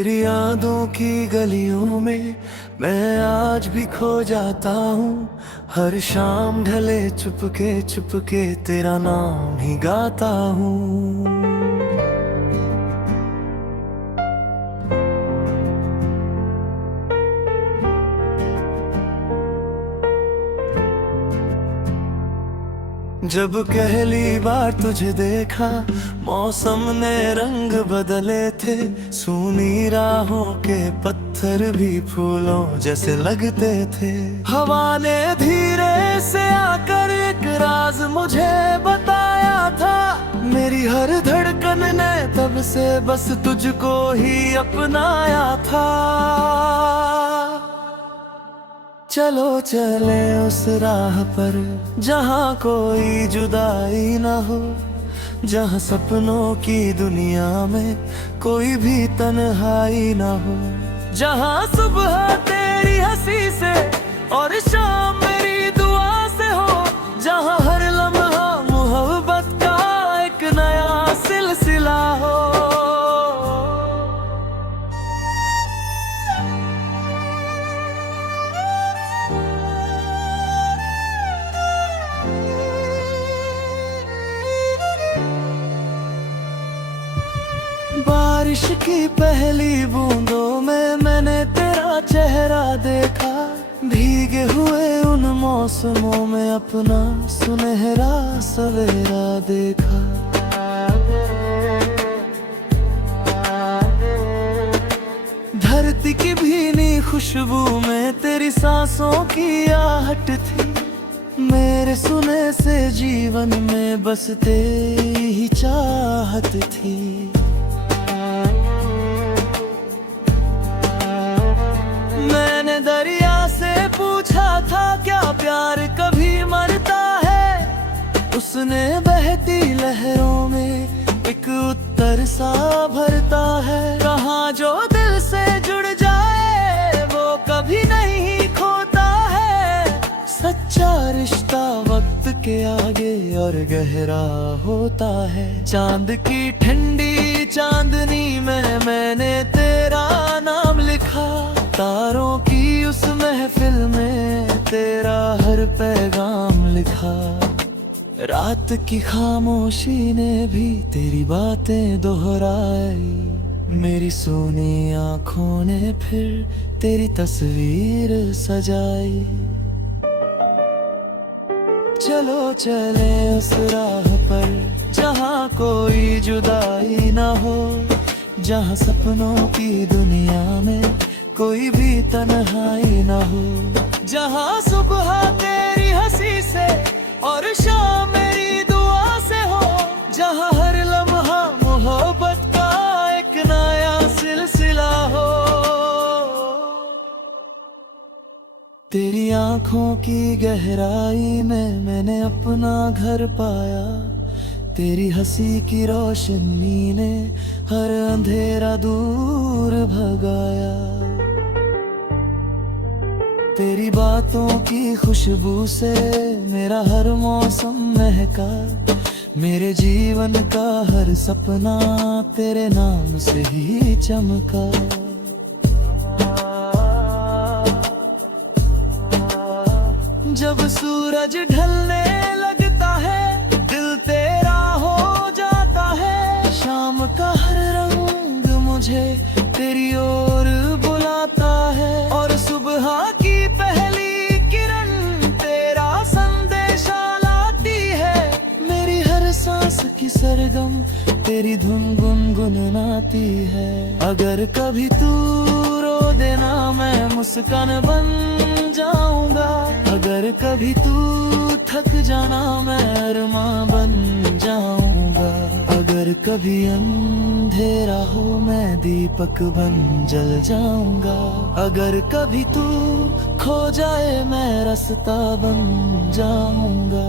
तेरी यादों की गलियों में मैं आज भी खो जाता हूँ। हर शाम ढले चुपके चुपके तेरा नाम ही गाता हूँ। जब पहली बार तुझे देखा मौसम ने रंग बदले थे। सूनी राहों के पत्थर भी फूलों जैसे लगते थे। हवा ने धीरे से आकर एक राज मुझे बताया था। मेरी हर धड़कन ने तब से बस तुझको ही अपनाया था। चलो चले उस राह पर जहाँ कोई जुदाई ना हो, जहाँ सपनों की दुनिया में कोई भी तन्हाई ना हो, जहाँ सुबह तेरी हंसी से और शाम मेरी दुआ से हो, जहाँ हर लम्हा मोहब्बत का एक नया सिलसिला हो। बारिश की पहली बूंदों में मैंने तेरा चेहरा देखा। भीगे हुए उन मौसमों में अपना सुनहरा सवेरा देखा। धरती की भीनी खुशबू में तेरी सांसों की आहट थी। मेरे सुने से जीवन में बस तेरी ही चाहत थी। मैंने दरिया से पूछा था क्या प्यार कभी मरता है। उसने बहती लहरों में एक उत्तर सा भरता है। कहाँ जो दिल से जुड़ जाए वो कभी नहीं खोता है। सच्चा रिश्ता वक्त के आगे और गहरा होता है। चांद की ठंडी चांदनी में मैंने तेरा नाम लिखा। तारों की उस महफिल में तेरा हर पैगाम लिखा। रात की खामोशी ने भी तेरी बातें दोहराई। मेरी सोनी आंखों ने फिर तेरी तस्वीर सजाई। चलो चले उस राह पर जहाँ कोई जुदाई ना हो, जहाँ सपनों की दुनिया में कोई भी तन्हाई ना हो, जहाँ सुबह तेरी हंसी से और शाम मेरी दुआ से हो, जहाँ हर लम्हा मोहब्बत का एक नया सिलसिला हो। तेरी आंखों की गहराई में मैंने अपना घर पाया। तेरी हंसी की रोशनी ने हर अंधेरा दूर भगाया। तेरी बातों की खुशबू से मेरा हर मौसम महका। मेरे जीवन का हर सपना तेरे नाम से ही चमका। जब सूरज ढलने लगता है दिल तेरा हो जाता है। शाम का हर रंग मुझे तेरी ओर बुलाता है। और सुबह की पहली किरण तेरा संदेशा लाती है। मेरी हर सांस की सरगम तेरी धुन गुनगुनाती है। अगर कभी तू रो देना मैं मुस्कान बन जाऊंगा। अगर कभी तू थक जाना मैं अरमां बन जाऊंगा। अगर कभी अंधेरा हो मैं दीपक बन जल जाऊंगा। अगर कभी तू खो जाए मैं रास्ता बन जाऊंगा।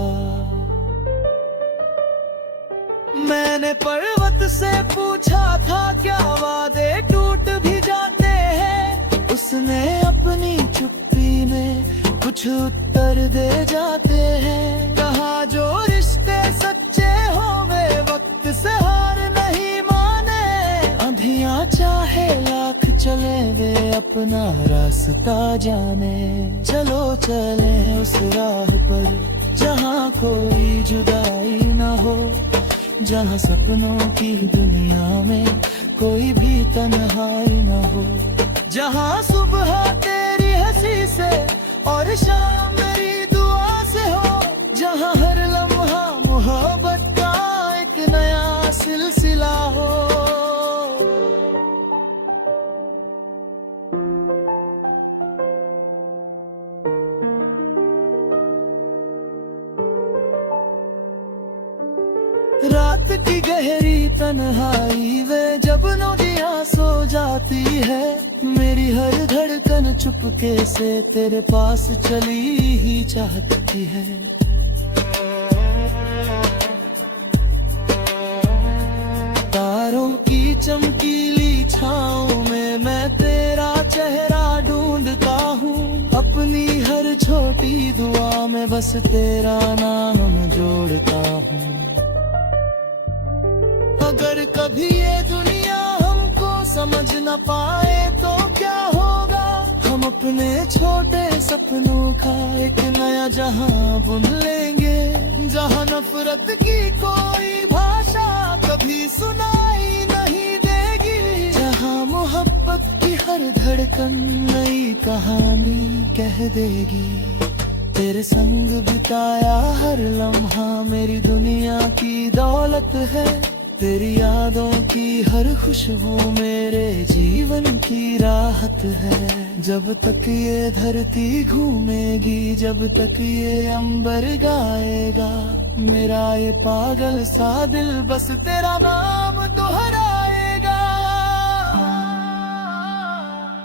मैंने पर्वत से पूछा था क्या वादे टूट भी जाते हैं। उसने अपनी चुप्पी में कुछ उत्तर दे जाते हैं। कहा जो रिश्ते सच्चे हो वे वक्त से हार नहीं माने। आंधियां चाहे लाख चले वे अपना रास्ता जाने। चलो चले उस राह पर जहाँ कोई जुदाई न हो, जहाँ सपनों की दुनिया में कोई भी तन्हाई न हो, जहाँ सुबह तेरी हंसी से और शाम मेरी दुआ से हो, जहाँ हर लम्हा मोहब्बत का एक नया सिलसिला हो। रात की गहरी तन्हाई वे जब नदियाँ सो जाती है, मेरी हर धड़कन चुपके से तेरे पास चली ही चाहती है। तारों की चमकीली छाँव में मैं तेरा चेहरा ढूंढता हूँ, अपनी हर छोटी दुआ में बस तेरा नाम जोड़ता हूँ। अगर कभी ये दुनिया हमको समझ न पाए तो क्या होगा, हम अपने छोटे सपनों का एक नया जहां बुन लेंगे, जहां नफरत की कोई भाषा कभी सुनाई नहीं देगी, जहां मोहब्बत की हर धड़कन नई कहानी कह देगी। तेरे संग बिताया हर लम्हा मेरी दुनिया की दौलत है, तेरी यादों की हर खुशबू मेरे जीवन की राहत है। जब तक ये धरती घूमेगी, जब तक ये अंबर गाएगा, मेरा ये पागल सा दिल बस तेरा नाम दोहराएगा।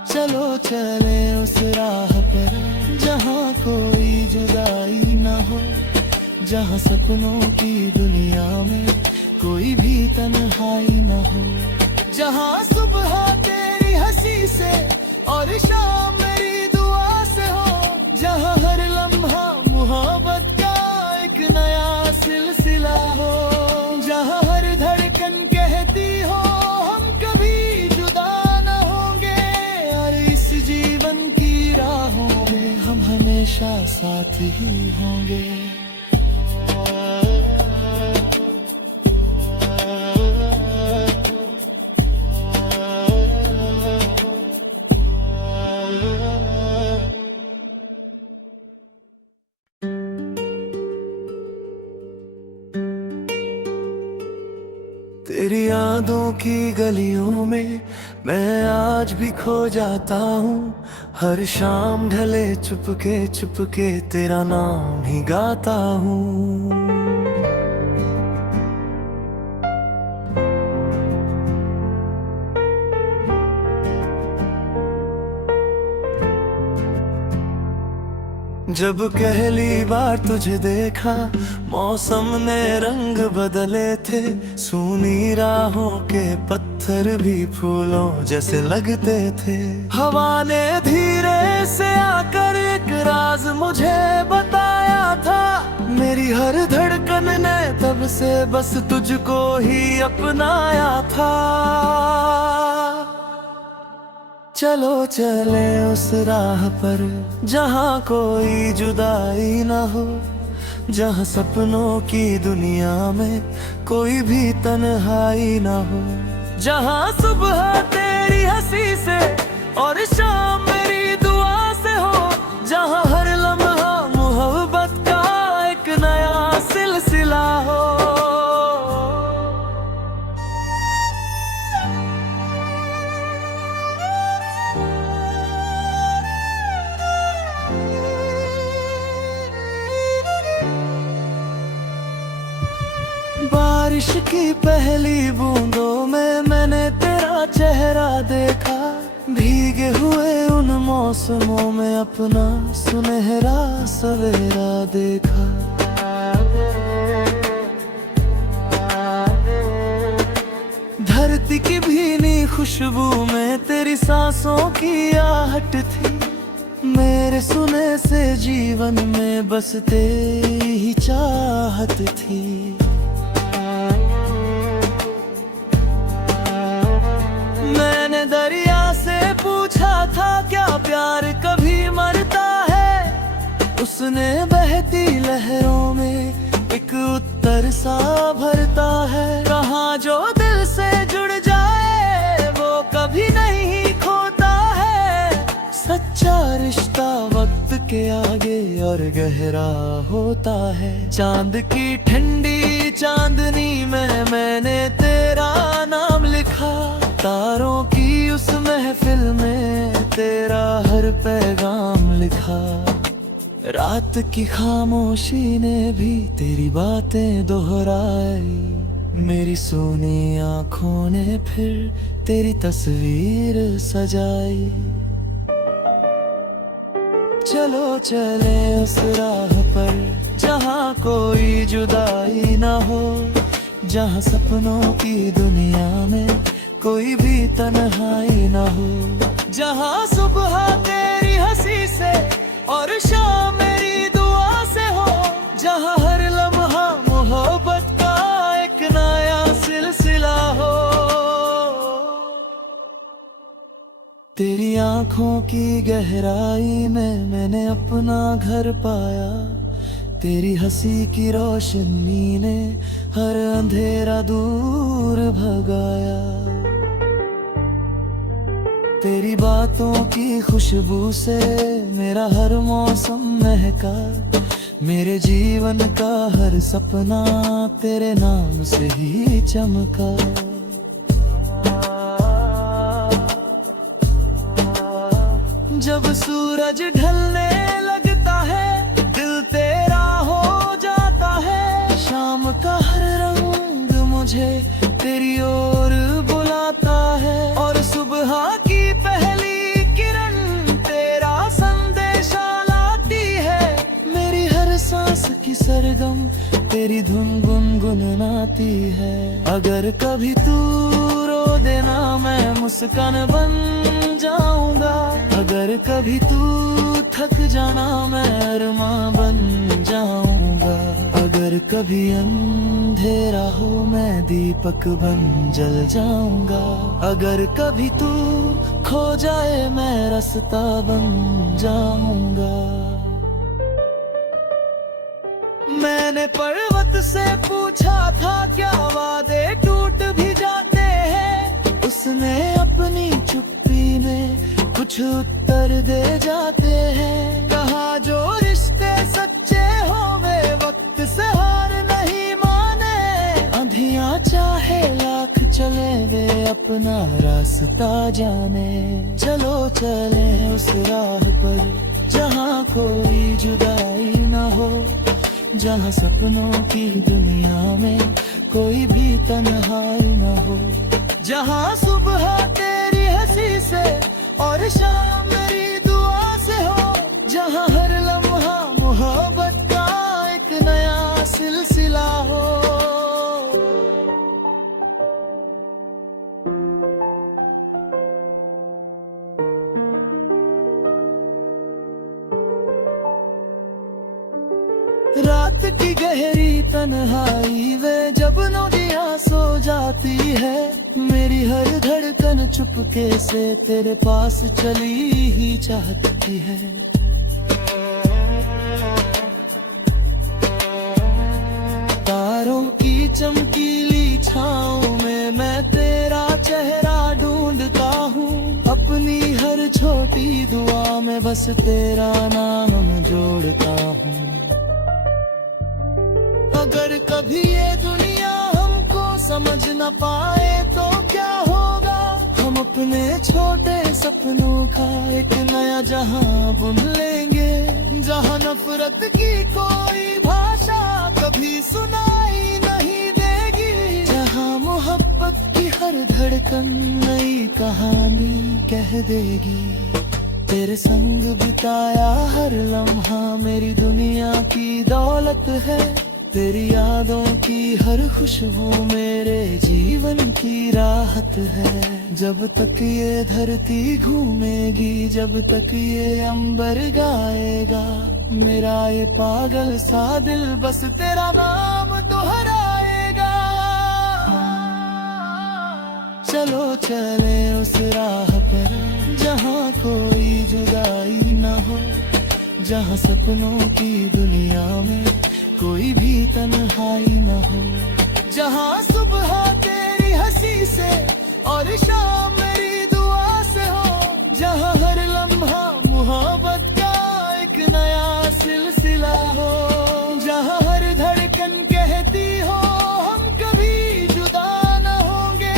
चलो चले उस राह पर जहाँ कोई जुदाई न हो, जहाँ सपनों की दुनिया में कोई भी तन्हाई न हो, जहाँ सुबह तेरी हंसी से और शाम मेरी दुआ से हो, जहाँ हर लम्हा मोहब्बत का एक नया सिलसिला हो, जहाँ हर धड़कन कहती हो हम कभी जुदा न होंगे, और इस जीवन की राहों में हम हमेशा साथ ही होंगे। तेरी यादों की गलियों में मैं आज भी खो जाता हूँ, हर शाम ढले चुपके चुपके तेरा नाम ही गाता हूँ। जब पहली बार तुझे देखा मौसम ने रंग बदले थे, सूनी राहों के पत्थर भी फूलों जैसे लगते थे। हवा ने धीरे से आकर एक राज मुझे बताया था, मेरी हर धड़कन ने तब से बस तुझको ही अपनाया था। चलो चले उस राह पर जहाँ कोई जुदाई न हो, जहाँ सपनों की दुनिया में कोई भी तन्हाई न हो, जहाँ सुबह तेरी हंसी से और शाम मेरी दुआ से हो, जहाँ हर लम्हा मोहब्बत का एक नया सिलसिला हो। बारिश की पहली बूंदों में मैंने तेरा चेहरा देखा, भीगे हुए उन मौसमों में अपना सुनहरा सवेरा देखा। धरती की भीनी खुशबू में तेरी सांसों की आहट थी, मेरे सुने से जीवन में बस तेरी ही चाहत थी। मैंने दरिया से उसने बहती लहरों में एक उत्तर सा भरता है। कहाँ जो दिल से जुड़ जाए वो कभी नहीं खोता है। सच्चा रिश्ता वक्त के आगे और गहरा होता है। चांद की ठंडी चांदनी में मैंने तेरा नाम लिखा। तारों की उस महफिल में तेरा हर पैगाम लिखा। रात की खामोशी ने भी तेरी बातें दोहराई। मेरी सोनी आंखों ने फिर तेरी तस्वीर सजाई। चलो चले उस राह पर जहाँ कोई जुदाई ना हो, जहाँ सपनों की दुनिया में कोई भी तन्हाई ना हो, जहाँ सुबह तेरी हंसी से और शाम मेरी दुआ से हो, जहाँ हर लम्हा मोहब्बत का एक नया सिलसिला हो। तेरी आंखों की गहराई में मैंने अपना घर पाया। तेरी हंसी की रोशनी ने हर अंधेरा दूर भगाया। तेरी बातों की खुशबू से मेरा हर मौसम महका। मेरे जीवन का हर सपना तेरे नाम से ही चमका। जब सूरज ढलने लगता है दिल तेरा हो जाता है। शाम का हर रंग मुझे तेरी ओर बुलाता है। और सुबह की पहली किरण तेरा संदेशा लाती है। मेरी हर सांस की सरगम तेरी धुन गुनगुनाती है। अगर कभी तू रो देना मैं मुस्कान बन जाऊंगा। अगर कभी तू थक जाना मैं अरमा बन जाऊंगा। अगर कभी अंधेरा हो मैं दीपक बन जल जाऊंगा। अगर कभी तू खो जाए मैं रास्ता बन जाऊंगा। मैंने पर्वत से पूछा था क्या वादे टूट भी जाते हैं। उसने अपनी चुप्पी में कुछ उत्तर दे जाते हैं। कहा जो रिश्ते सच्चे हो वे वक्त से हार नहीं माने। आंधियां चाहे लाख चले वे अपना रास्ता जाने। चलो चले उस राह पर जहाँ कोई जुदाई ना हो, जहाँ सपनों की दुनिया में कोई भी तन्हाई ना हो, जहाँ सुबह तेरी हंसी से और शाम मेरी दुआ से हो, जहाँ हर लम्हा मोहब्बत का एक नया सिलसिला हो। रात की गहरी तन्हाई वे जब नदियाँ सो जाती है। मेरी हर धड़कन चुपके से तेरे पास चली ही चाहती है। तारों की चमकीली छाँव में मैं तेरा चेहरा ढूंढता हूँ। अपनी हर छोटी दुआ में बस तेरा नाम जोड़ता हूँ। अगर कभी ये दुनिया हमको समझ न पाए तो क्या होगा। हम अपने छोटे सपनों का एक नया जहां बुन लेंगे। जहां नफरत की कोई भाषा कभी सुनाई नहीं देगी। जहां मोहब्बत की हर धड़कन नई कहानी कह देगी। तेरे संग बिताया हर लम्हा मेरी दुनिया की दौलत है। तेरी यादों की हर खुशबू मेरे जीवन की राहत है। जब तक ये धरती घूमेगी, जब तक ये अंबर गाएगा, मेरा ये पागल सा दिल बस तेरा नाम दोहराएगा। चलो चले उस राह पर जहाँ कोई जुदाई न हो, जहाँ सपनों की दुनिया में कोई भी तन्हाई न हो, जहाँ सुबह तेरी हंसी से और शाम मेरी दुआ से हो, जहाँ हर लम्हा मोहब्बत का एक नया सिलसिला हो, जहाँ हर धड़कन कहती हो हम कभी जुदा न होंगे,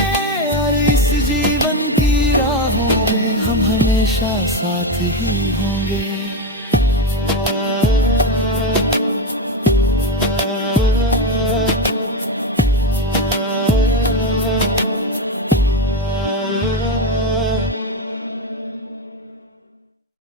और इस जीवन की राहों में हम हमेशा साथ ही होंगे।